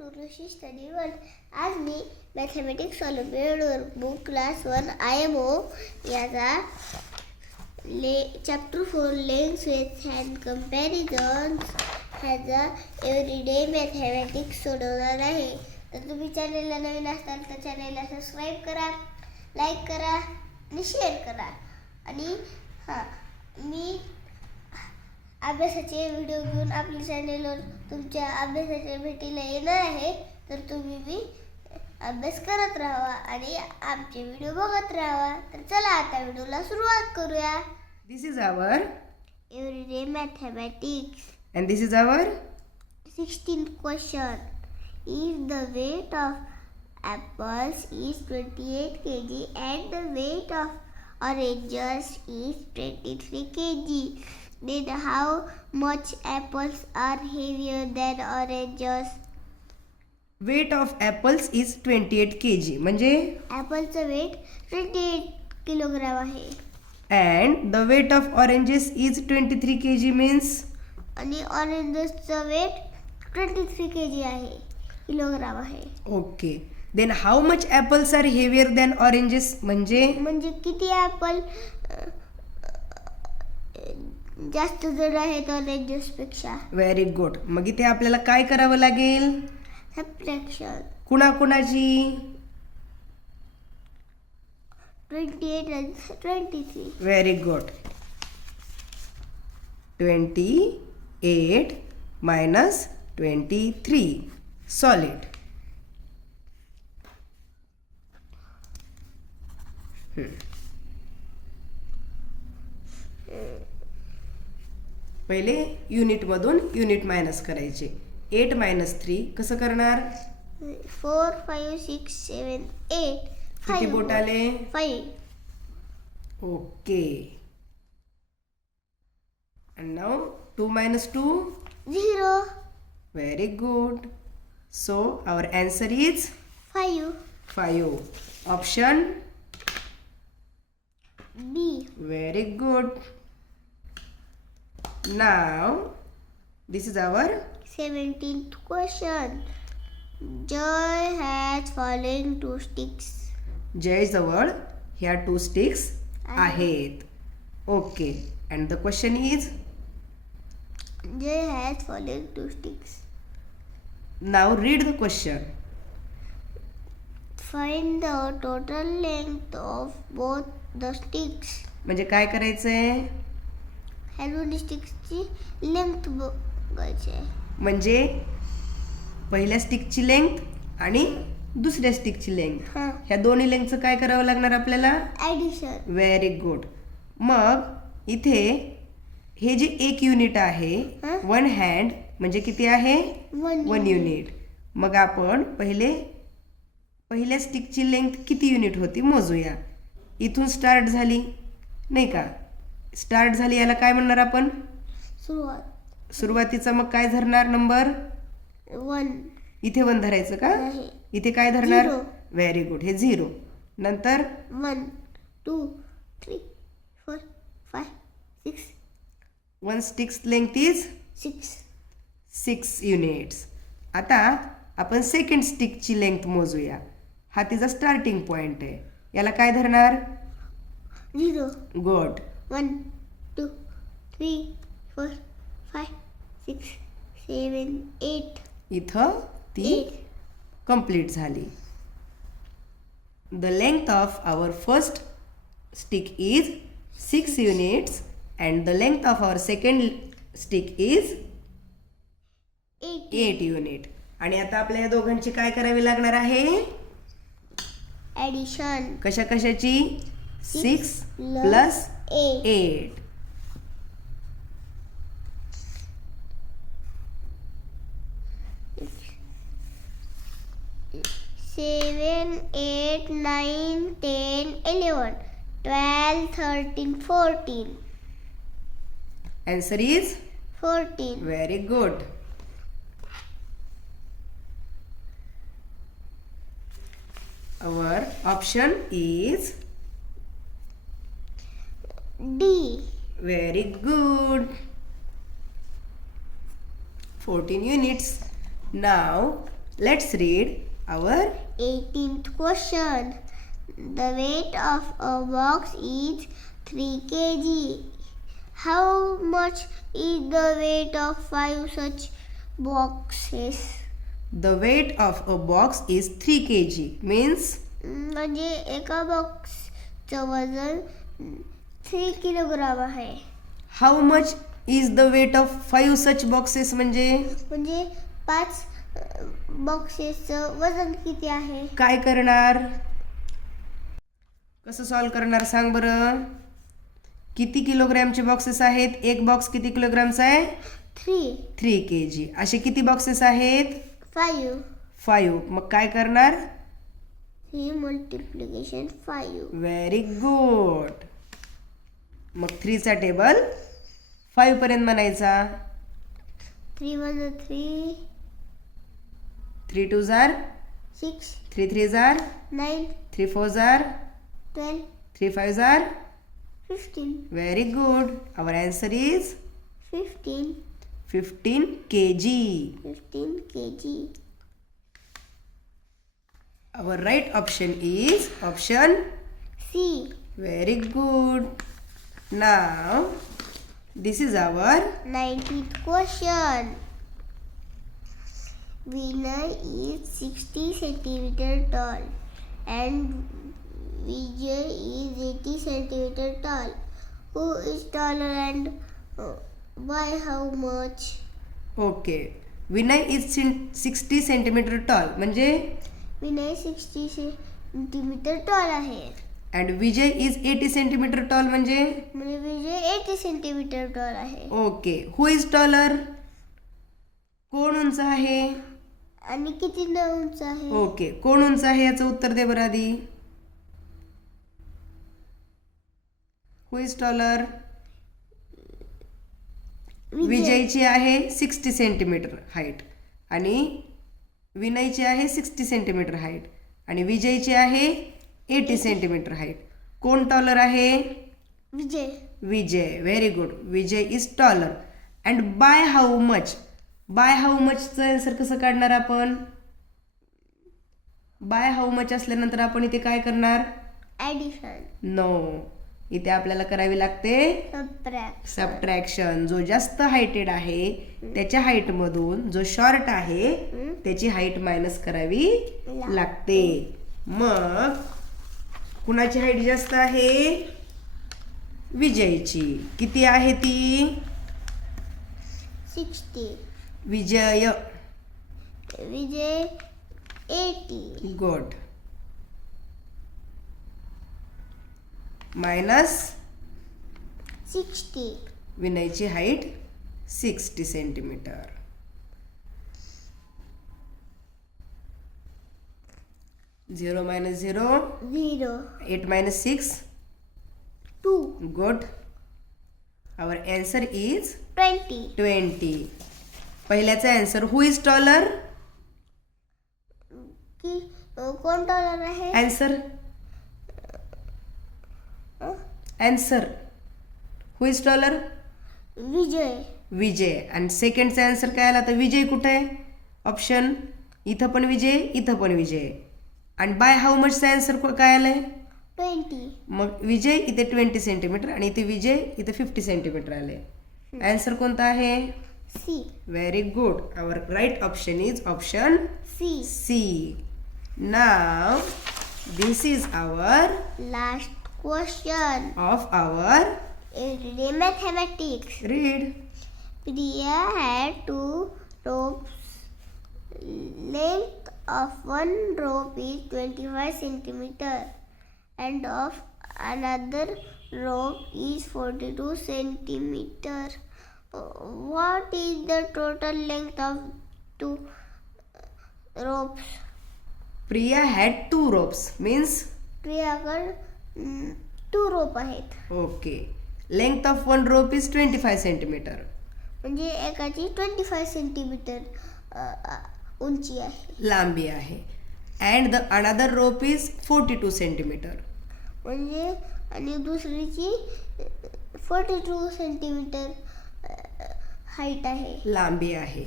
to Rishi Study World. आज मी mathematics olympiad book class 1 IMO याचा chapter 4 length with and comparisons ह्याचा everyday mathematics सोडवणार आहे. तर तुम्ही चॅनलला नवीन असाल तर चॅनलला सबस्क्राईब करा, लाईक करा आणि शेअर करा. आणि मी अभ्यासाचे व्हिडिओ घेऊन आपल्या चॅनलवर तुमच्या अभ्यासाच्या भेटीला येणार आहे. तर तुम्ही बी अभ्यास करत राहा आणि आमचे व्हिडिओ बघत राहा. तर चला आता व्हिडिओला सुरुवात करूया. This is our everyday mathematics and this is our 16th question. If the weight of apples is 28 kg and the weight of oranges is 23 kg, then how much apples are heavier than oranges? weight of apples is 28 kg म्हणजे ॲपलचं weight 28 kilogram आहे and the weight of oranges is 23 kg means आणि ऑरेंजेसचं weight 23 kg आहे, kilogram आहे. okay. Then how much apples are heavier than oranges म्हणजे किती Apple जास्त जड आहेत ऑरेंजेसपेक्षा. Very good. मग इथे आपल्याला काय करावं लागेल? सबट्रॅक्शन. कुणाकुणाची? 28 आणि 23. Very good. 28 minus 23 solid. पहिले युनिटमधून युनिट मायनस करायचे. 8 minus 3 कसं करणार? 4 5 6 7 8. किती बोट आले? 5. Okay. and now 2 minus 2 0. very good. so our answer is 5. 5. option B. very good. now this is our 17th question. Joy has fallen 2 sticks. जय जवळ ह्या 2 sticks आहेत. Okay. and the question is Joy has fallen 2 sticks. now read the question. Find the total length of both the sticks. म्हणजे काय करायचंय? ह्या दोन्ही स्टिक्सची length बघायची आहे. म्हणजे पहिल्या स्टिकची लेंथ आणि दुसऱ्या स्टिकची लेंथ ह्या दोन्ही लेंथचं काय करावं लागणार आपल्याला? ॲडिशन. Very good. मग इथे हे जे एक युनिट आहे 1 हँड म्हणजे किती आहे? 1 युनिट. मग आपण पहिल्या स्टिकची लेंथ किती युनिट होती मोजूया. इथून स्टार्ट झाली नाही का? स्टार्ट झाली याला काय म्हणणार आपण? सुरुवातीचा मग काय धरणार नंबर? 1. इथे 1 धरायचं का? नाही. इथे काय धरणार? 0. Very good. हे 0. नंतर 1 2 3 4 5 6. 1 स्टिक्स लेंथ इज 6 युनिट्स. आता आपण सेकंड स्टिकची लेंथ मोजूया. हा तिचा स्टार्टिंग पॉइंट आहे. याला काय धरणार? 0. गुड. 1 2 3 4 5 6 7 8. इथं ती कंप्लीट झाली. The length of our first stick is 6 units and the length of our second stick is 8 unit. आणि आता आपल्या या दोघांची काय करावी लागणार आहे? ॲडिशन. कशा कशाची? 6 plus 8. 7 8 9 10 11 12 13 14. Answer is 14. very good. Our option is D. very good. 14 units. Now Let's read our 18th question. The weight of a box is 3 kg. How much is the weight of 5 such boxes? the weight of a box is 3 kg means म्हणजे एका बॉक्सचं वजन 3 kilogram आहे. how much is the weight of 5 such boxes म्हणजे 5 बॉक्सेसचं वजन किती आहे? काय करणार, कसं सॉल्व करणार सांग बरं. किती किलोग्रॅमचे बॉक्सेस आहेत, एक बॉक्स किती किलोग्रामचा आहे? 3 kg. असे किती बॉक्सेस आहेत? 5. मग काय करणार? 3 मल्टिप्लिकेशन 5. Very good. मग 3 चा टेबल 5 पर्यंत म्हणायचा. 3 1 3, 3 2 जार 6, 3 3 जार 9, 3 4 जार 12, 3 5 जार 15. Very good. Our answer is 15 kg. 15 kg. Our right option is option C. very good. Now this is our 19th question. Vinay is 60 centimeter tall and Vijay is 80 centimeter tall. Who is taller and by how much? okay. Vinay is 60 centimeter tall म्हणजे Vinay 60 centimetre tall आहे. and Vijay is 80 centimeter tall म्हणजे विजय 80 centimetre tall आहे. Okay. who is taller कोण उंच आहे? आणि किती न उंच आहे? ओके. कोण उंच आहे याचं उत्तर दे बरं आधी. who is taller? विजयची आहे 60 सेंटीमीटर हाईट आणि विनयची आहे 60 सेंटीमीटर हाईट आणि विजयची आहे 80 सेंटीमीटर हाईट. कोण टॉलर आहे? Vijay. Very good. Vijay is taller. And by how much? By how मचचं आन्सर कसं काढणार आपण? बाय हाऊ मच असल्यानंतर आपण इथे काय करणार? ॲडिशन. नो, इथे आपल्याला करावी लागते सबट्रॅक्शन. जो जास्त हायटेड आहे त्याच्या हाईट मधून जो शॉर्ट आहे त्याची हाईट मायनस करावी लागते. मग कुणाची हाईट जास्त आहे? विजयची. किती आहे ती? 60. विजय 80. गुड. मायनस 60. विनयची height 60 centimetre. Zero minus 0 0. 8 minus 6 2. good. our answer is 20. पहिल्याचा आन्सर हु इज टॉलर? की कोण टॉलर आहे? Answer who is taller? Vijay. आणि सेकंडचा आन्सर काय आला? तर विजय कुठे आहे? ऑप्शन इथं पण विजय, इथं पण विजय. आणि बाय हाऊ मचचा आन्सर काय आलाय? 20. मग विजय इथे 20 सेंटीमीटर आणि इथे विजय इथे 50 सेंटीमीटर आले. आन्सर कोणता आहे? C. Very good. Our right option is option C. Now this is our Last question. of our Everyday mathematics. read. Priya had 2 ropes. Length of one rope is 25 centimeter and of another rope is 42 centimeter. What is the total length of 2 ropes? Priya had 2 ropes means प्रियाकडे 2 रोप आहेत. okay. length of one rope is 25 centimeter. म्हणजे एकाची 25 centimetre उंची आहे, लांबी आहे. and the another rope is 42 centimeter. म्हणजे आणि दुसरीची 42 centimetre height आहे, लांबी आहे.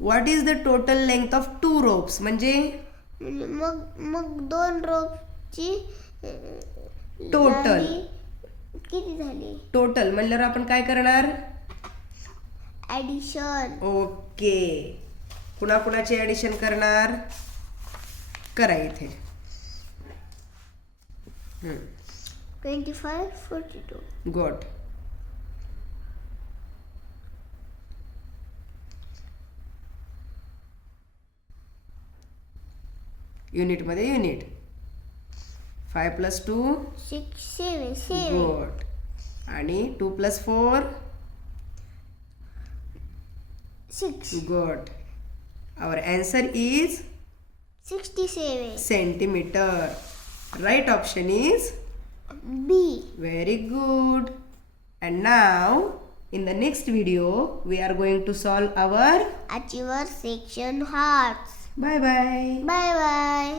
What is the total length of 2 ropes म्हणजे मग 2 रोपची Total. किती झाली? टोटल म्हणल्यावर आपण काय करणार? ॲडिशन. ओके, कुणाकुणाचे ऍडिशन करणार? करा इथे. 25, 42. गुड. युनिट मध्ये युनिट. 5 + 2 6, 7. गुड. आणि 2 + 4 6. Good. Our answer is 67. centimeter. Right option is B. very good. And now in the next video we are going to solve our Achiever section hearts. bye bye. Bye bye.